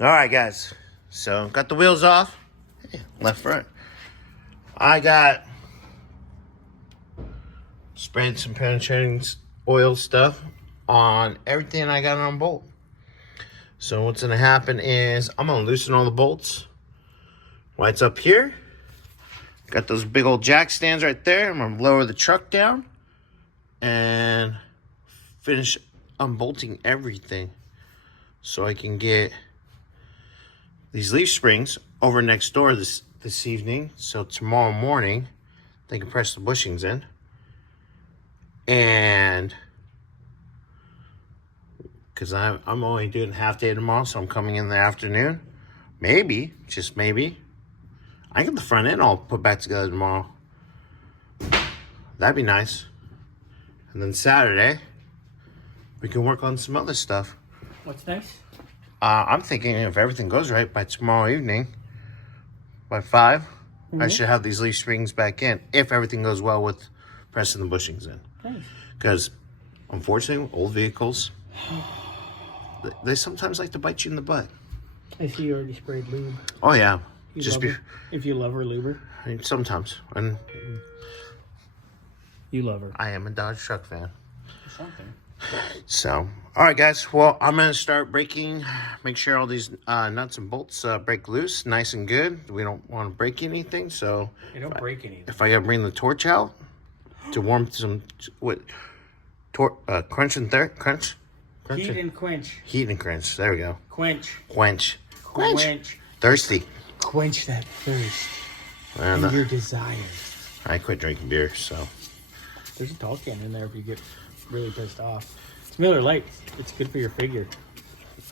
All right, guys. So got the wheels off. Left front. I got sprayed some penetrating oil stuff on everything I got on bolt. So what's gonna happen is I'm gonna loosen all the bolts. While it's up here, got those big old jack stands right there. I'm gonna lower the truck down and finish unbolting everything so I can get these leaf springs over next door this evening, so tomorrow morning they can press the bushings in. And because I'm only doing half day tomorrow, so I'm coming in the afternoon. Maybe, just maybe, I get the front end all put back together tomorrow. That'd be nice. And then Saturday we can work on some other stuff. What's nice? I'm thinking if everything goes right by tomorrow evening, by 5, I should have these leaf springs back in, if everything goes well with pressing the bushings in. Nice. Because, unfortunately, old vehicles, they sometimes like to bite you in the butt. I see you already sprayed lube. Oh, yeah. If you love her, luber. I mean, sometimes. And you love her. I am a Dodge truck fan. Something. So, all right, guys. Well, I'm going to start braking. Make sure all these nuts and bolts break loose nice and good. We don't want to break anything, so... They don't break anything. If I got to bring the torch out to warm some... crunch and crunch? Heat and quench. Heat and quench. There we go. Quench. Thirsty. Quench that thirst And your desires. I quit drinking beer, so... There's a tall can in there if you get really pissed off. It's Miller Lite. It's good for your figure.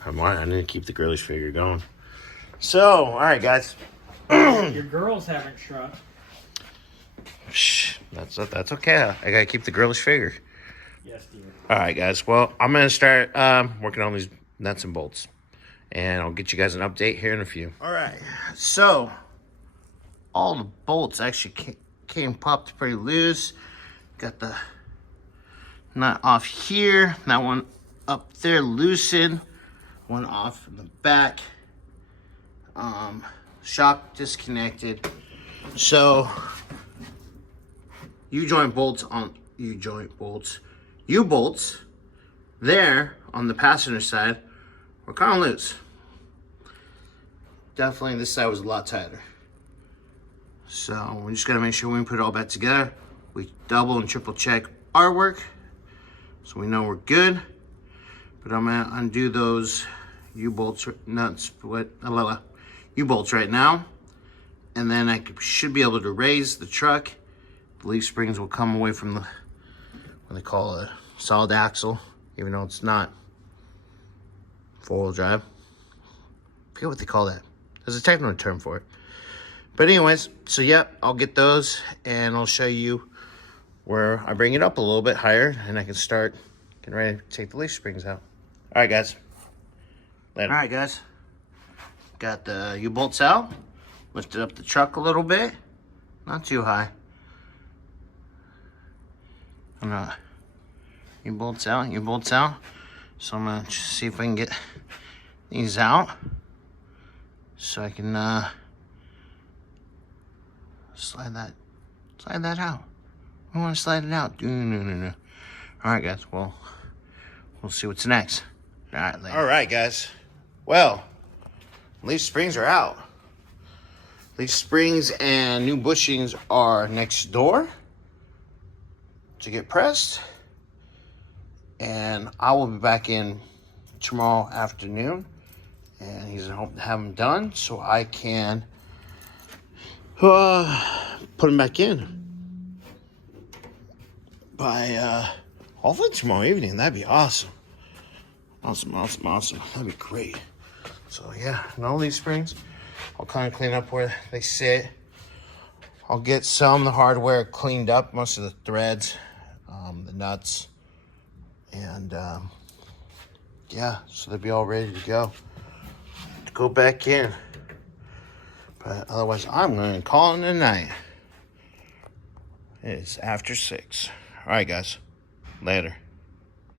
I need to keep the girlish figure going. So, all right, guys. Your girls haven't shrunk. Shh, that's okay. I gotta keep the girlish figure. Yes, dear. All right, guys. Well, I'm gonna start working on these nuts and bolts, and I'll get you guys an update here in a few. All right. So, all the bolts actually came popped pretty loose. Got the nut off here, that one up there loosened, one off from the back, shock disconnected. So U-bolts there on the passenger side were kind of loose. Definitely this side was a lot tighter. So we're just gonna make sure when we put it all back together, we double and triple check our work so we know we're good. But I'm gonna undo those U-bolts U-bolts right now, and then I should be able to raise the truck. The leaf springs will come away from the, what they call a solid axle, even though it's not four-wheel drive. I forget what they call that. There's a technical term for it. But anyways, so yep, I'll get those and I'll show you where I bring it up a little bit higher and I can start getting ready to take the leaf springs out. All right, guys. Later. All right, guys. Got the U-bolts out. Lifted up the truck a little bit. Not too high. U-bolts out. So I'm gonna just see if I can get these out so I can slide that out. I want to slide it out. No. All right, guys. Well, we'll see what's next. All right, later. All right, guys. Well, leaf springs are out. Leaf springs and new bushings are next door to get pressed. And I will be back in tomorrow afternoon. And he's hoping to have them done so I can put them back in by hopefully tomorrow evening. That'd be awesome. Awesome. That'd be great. So yeah, no leaf springs. I'll kind of clean up where they sit. I'll get some of the hardware cleaned up, most of the threads, the nuts, and yeah, so they'll be all ready to go back in. But otherwise, I'm going to call it a night. It's after 6. All right, guys. Later.